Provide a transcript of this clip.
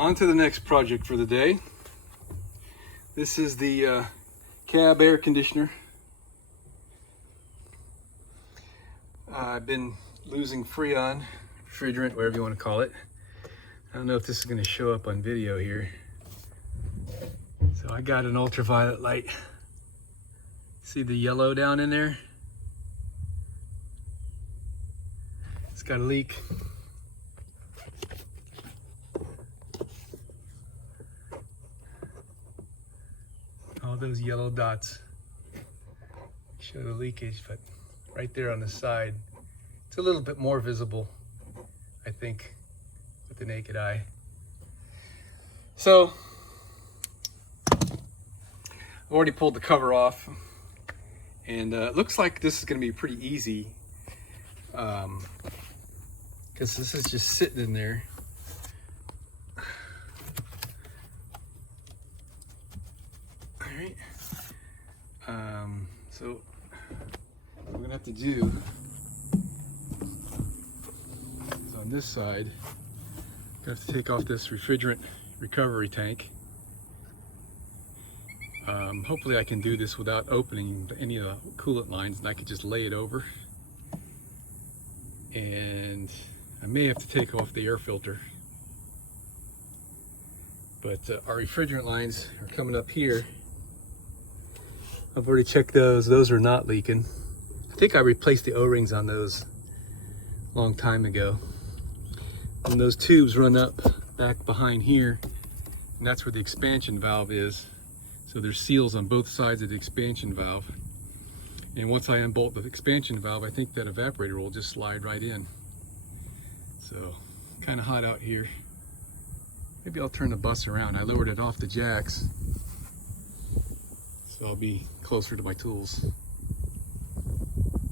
On to the next project for the day. This is the cab air conditioner. I've been losing Freon, refrigerant, whatever you want to call it. I don't know if this is going to show up on video here. So I got an ultraviolet light. See the yellow down in there? It's got a leak. All those yellow dots show the leakage, but right there on the side, it's a little bit more visible, I think, with the naked eye. So, I've already pulled the cover off, and it looks like this is going to be pretty easy, because this is just sitting in there. Alright, so what we're going to have to do is on this side, I'm going to have to take off this refrigerant recovery tank. Hopefully I can do this without opening any of the coolant lines, and I could just lay it over. And I may have to take off the air filter. But our refrigerant lines are coming up here. I've already checked those. Those are not leaking. I think I replaced the O-rings on those a long time ago. And those tubes run up back behind here, and that's where the expansion valve is. So there's seals on both sides of the expansion valve. And once I unbolt the expansion valve, I think that evaporator will just slide right in. So, kind of hot out here. Maybe I'll turn the bus around. I lowered it off the jacks, so I'll be closer to my tools.